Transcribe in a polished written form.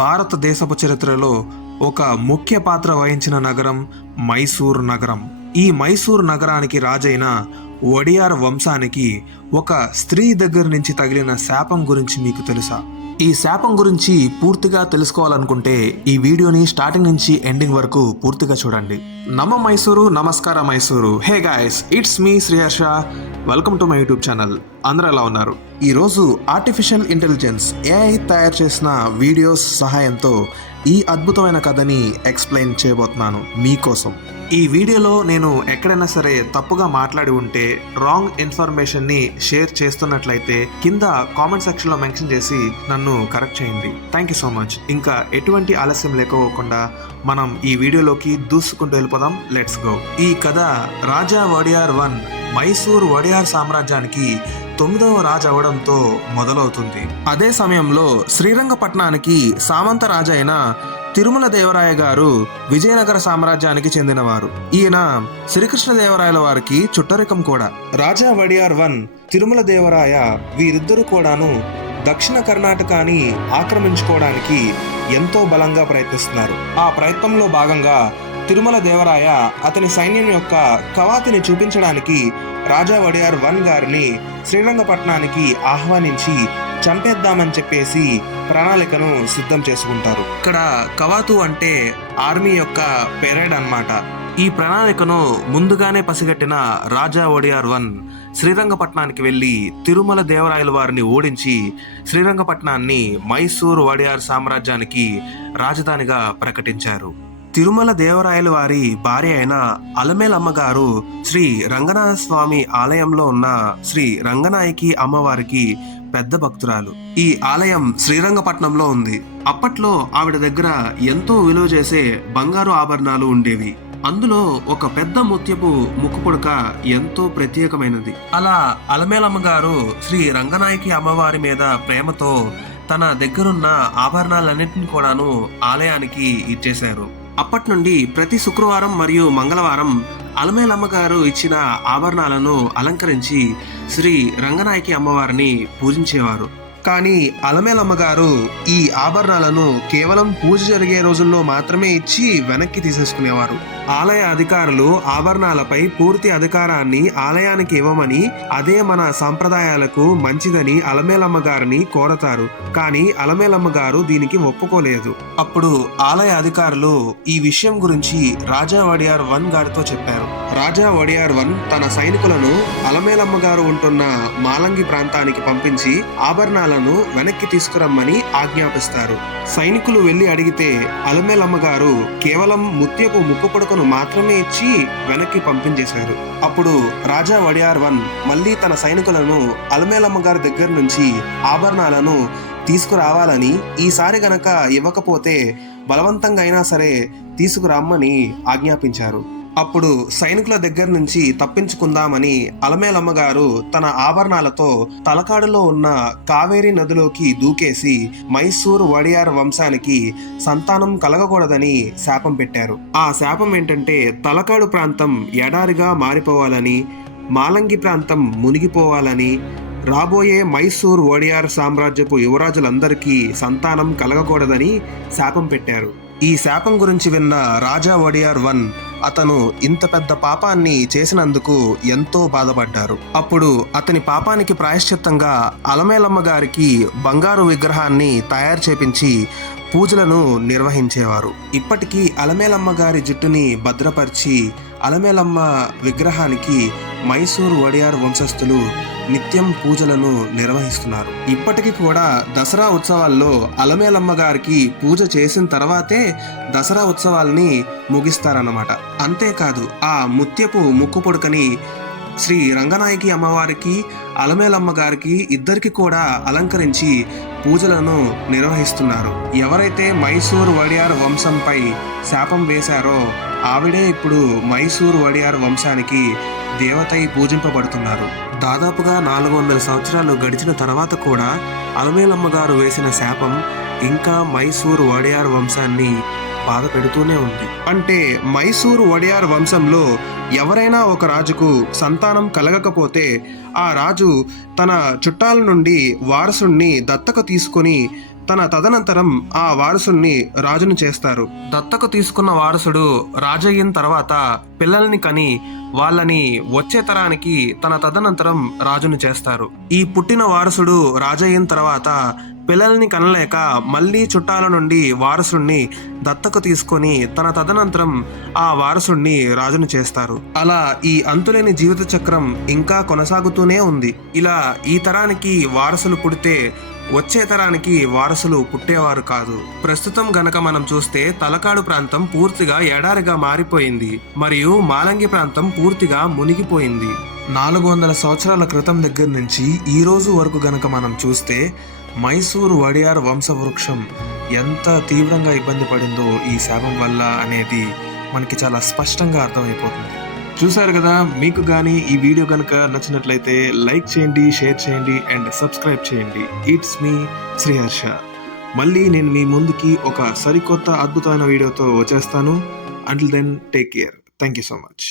భారతదేశపు చరిత్రలో ఒక ముఖ్య పాత్ర వహించిన నగరం మైసూర్ నగరం. ఈ మైసూర్ నగరానికి రాజైన వడియార్ వంశానికి ఒక స్త్రీ దగ్గర నుంచి తగిలిన శాపం గురించి మీకు తెలుసా? ఈ శాపం గురించి పూర్తిగా తెలుసుకోవాలనుకుంటే ఈ వీడియోని స్టార్టింగ్ నుంచి ఎండింగ్ వరకు పూర్తిగా చూడండి. నమ మైసూరు, నమస్కార Mysuru. Hey guys, it's me Sriharsha. Welcome to my YouTube channel. అందరూ ఎలా ఉన్నారు? ఈరోజు ఆర్టిఫిషియల్ ఇంటెలిజెన్స్ AI తయారు చేసిన వీడియోస్ సహాయంతో ఈ అద్భుతమైన కథని ఎక్స్ప్లెయిన్ చేయబోతున్నాను మీకోసం. ఈ వీడియోలో నేను ఎక్కడైనా సరే తప్పుగా మాట్లాడి ఉంటే, రాంగ్ ఇన్ఫర్మేషన్ని షేర్ చేస్తున్నట్లయితే కింద కామెంట్ సెక్షన్లో మెన్షన్ చేసి నన్ను కరెక్ట్ చేయండి. Thank you so much. ఇంకా ఎటువంటి ఆలస్యం లేకపోకుండా మనం ఈ వీడియోలోకి దూసుకుంటూ వెళ్ళిపోదాం. Let's go. ఈ కథ రాజా వడియార్ 1 మైసూర్ వడియార్ సామ్రాజ్యానికి 9వ రాజు అవడంతో మొదలవుతుంది. అదే సమయంలో శ్రీరంగపట్నానికి సామంత రాజు అయిన తిరుమల దేవరాయ గారు విజయనగర సామ్రాజ్యానికి చెందినవారు. ఈయన శ్రీకృష్ణదేవరాయల వారికి చుట్టరికం కూడా. రాజా వడియార్ 1, తిరుమల దేవరాయ వీరిద్దరూ కూడాను దక్షిణ కర్ణాటకని ఆక్రమించుకోవడానికి ఎంతో బలంగా ప్రయత్నిస్తున్నారు. ఆ ప్రయత్నంలో భాగంగా తిరుమల దేవరాయ అతని సైన్యం యొక్క కవాతుని చూపించడానికి రాజా వడియార్ 1 గారిని శ్రీరంగపట్నానికి ఆహ్వానించి చంపేద్దామని చెప్పేసి ప్రణాళికను సిద్ధం చేసుకుంటారు. ఇక్కడ కవాతు అంటే ఆర్మీ యొక్క పెరేడ్ అన్నమాట. ఈ ప్రణాళికను ముందుగానే పసిగట్టిన రాజా వడియార్ 1 శ్రీరంగపట్నానికి వెళ్లి తిరుమల దేవరాయల వారిని ఓడించి శ్రీరంగపట్నాన్ని మైసూర్ వడియార్ సామ్రాజ్యానికి రాజధానిగా ప్రకటించారు. తిరుమల దేవరాయల వారి భార్య అయిన అలమేలమ్మ గారు శ్రీ రంగనాథ స్వామి ఆలయంలో ఉన్న శ్రీ రంగనాయకి అమ్మవారికి పెద్ద భక్తురాలు. ఈ ఆలయం శ్రీరంగపట్నంలో ఉంది. అప్పట్లో ఆవిడ దగ్గర ఎంతో విలువ చేసే బంగారు ఆభరణాలు ఉండేవి. అందులో ఒక పెద్ద ముత్యపు ముక్కుపుడక ఎంతో ప్రత్యేకమైనది. అలా అలమేలమ్మ గారు శ్రీ రంగనాయకి అమ్మవారి మీద ప్రేమతో తన దగ్గరున్న ఆభరణాలన్నింటినీ కూడాను ఆలయానికి ఇచ్చేశారు. అప్పటి నుండి ప్రతి శుక్రవారం మరియు మంగళవారం అలమేలమ్మ గారు ఇచ్చిన ఆభరణాలను అలంకరించి శ్రీ రంగనాయకి అమ్మవారిని పూజించేవారు. కానీ అలమేలమ్మ గారు ఈ ఆభరణాలను కేవలం పూజ జరిగే రోజుల్లో మాత్రమే ఇచ్చి వెనక్కి తీసేసుకునేవారు. ఆలయ అధికారులు ఆభరణాలపై పూర్తి అధికారాన్ని ఆలయానికి ఇవ్వమని, అదే మన సంప్రదాయాలకు మంచిదని అలమేలమ్మ గారిని కోరతారు. కానీ అలమేలమ్మ గారు దీనికి ఒప్పుకోలేదు. అప్పుడు ఆలయ అధికారులు ఈ విషయం గురించి రాజా వడియార్ 1 గారితో చెప్పారు. రాజా వడియార్ 1 తన సైనికులను అలమేలమ్మ గారు ఉంటున్న మాలంగి ప్రాంతానికి పంపించి ఆభరణాలను వెనక్కి తీసుకురమ్మని ఆజ్ఞాపిస్తారు. సైనికులు వెళ్లి అడిగితే అలమేలమ్మ గారు కేవలం ముత్యపు ముక్కుపుడకను మాత్రమే ఇచ్చి వెనక్కి పంపించేశారు. అప్పుడు రాజా వడియార్ 1 మళ్ళీ తన సైనికులను అలమేలమ్మ గారి దగ్గర నుంచి ఆభరణాలను తీసుకురావాలని, ఈసారి గనక ఇవ్వకపోతే బలవంతంగా అయినా సరే తీసుకురామ్మని ఆజ్ఞాపించారు. అప్పుడు సైనికుల దగ్గర నుంచి తప్పించుకుందామని అలమేలమ్మ గారు తన ఆభరణాలతో తలకాడులో ఉన్న కావేరీ నదిలోకి దూకేసి మైసూర్ వడియార్ వంశానికి సంతానం కలగకూడదని శాపం పెట్టారు. ఆ శాపం ఏంటంటే తలకాడు ప్రాంతం ఎడారిగా మారిపోవాలని, మాలంగి ప్రాంతం మునిగిపోవాలని, రాబోయే మైసూర్ వడియార్ సామ్రాజ్యపు యువరాజులందరికీ సంతానం కలగకూడదని శాపం పెట్టారు. ఈ శాపం గురించి విన్న రాజా వడియార్ 1 అతను ఇంత పెద్ద పాపాన్ని చేసినందుకు ఎంతో బాధపడ్డారు. అప్పుడు అతని పాపానికి ప్రాయశ్చిత్తంగా అలమేలమ్మ గారికి బంగారు విగ్రహాన్ని తయారు చేపించి పూజలను నిర్వహించేవారు. ఇప్పటికీ అలమేలమ్మ గారి జుట్టుని భద్రపరిచి అలమేలమ్మ విగ్రహానికి మైసూర్ వడియార్ వంశస్థులు నిత్యం పూజలను నిర్వహిస్తున్నారు. ఇప్పటికీ కూడా దసరా ఉత్సవాల్లో అలమేలమ్మ గారికి పూజ చేసిన తర్వాతే దసరా ఉత్సవాల్ని ముగిస్తారన్నమాట. అంతేకాదు ఆ ముత్యపు ముక్కు పొడకని శ్రీ రంగనాయకి అమ్మవారికి, అలమేలమ్మ గారికి ఇద్దరికి కూడా అలంకరించి పూజలను నిర్వహిస్తున్నారు. ఎవరైతే మైసూర్ వడియార్ వంశంపై శాపం వేశారో ఆవిడే ఇప్పుడు మైసూర్ వడియార్ వంశానికి దేవతై పూజింపబడుతున్నారు. దాదాపుగా 400 సంవత్సరాలు గడిచిన తర్వాత కూడా అలమేలమ్మ గారు వేసిన శాపం ఇంకా మైసూర్ వడియార్ వంశాన్ని బాధ పెడుతూనే ఉంది. అంటే మైసూర్ వడియార్ వంశంలో ఎవరైనా ఒక రాజుకు సంతానం కలగకపోతే ఆ రాజు తన చుట్టాల నుండి వారసుణ్ణి దత్తక తీసుకొని తన తదనంతరం ఆ వారసుని రాజును చేస్తారు. దత్తకు తీసుకున్న వారసుడు రాజయిన తర్వాత పిల్లల్ని కని వాళ్ళని వచ్చే తరానికి తన తదనంతరం రాజును చేస్తారు. ఈ పుట్టిన వారసుడు రాజయిన తర్వాత పిల్లల్ని కనలేక మళ్ళీ చుట్టాల నుండి వారసుణ్ణి దత్తకు తీసుకొని తన తదనంతరం ఆ వారసుణ్ణి రాజును చేస్తారు. అలా ఈ అంతులేని జీవిత చక్రం ఇంకా కొనసాగుతూనే ఉంది. ఇలా ఈ తరానికి వారసులు పుడితే వచ్చే తరానికి వారసులు పుట్టేవారు కాదు. ప్రస్తుతం గనక మనం చూస్తే తలకాడు ప్రాంతం పూర్తిగా ఎడారిగా మారిపోయింది మరియు మాలంగి ప్రాంతం పూర్తిగా మునిగిపోయింది. 400 సంవత్సరాల క్రితం దగ్గర నుంచి ఈ రోజు వరకు గనక మనం చూస్తే మైసూర్ వడియార్ వంశవృక్షం ఎంత తీవ్రంగా ఇబ్బంది పడిందో ఈ శాపం వల్ల అనేది మనకి చాలా స్పష్టంగా అర్థమైపోతుంది. చూసారు కదా, మీకు కానీ ఈ వీడియో కనుక నచ్చినట్లయితే లైక్ చేయండి, షేర్ చేయండి అండ్ సబ్స్క్రైబ్ చేయండి. It's me Sriharsha. మళ్ళీ నేను మీ ముందుకి ఒక సరికొత్త అద్భుతమైన వీడియోతో వచ్చేస్తాను. Until then take care. Thank you so much.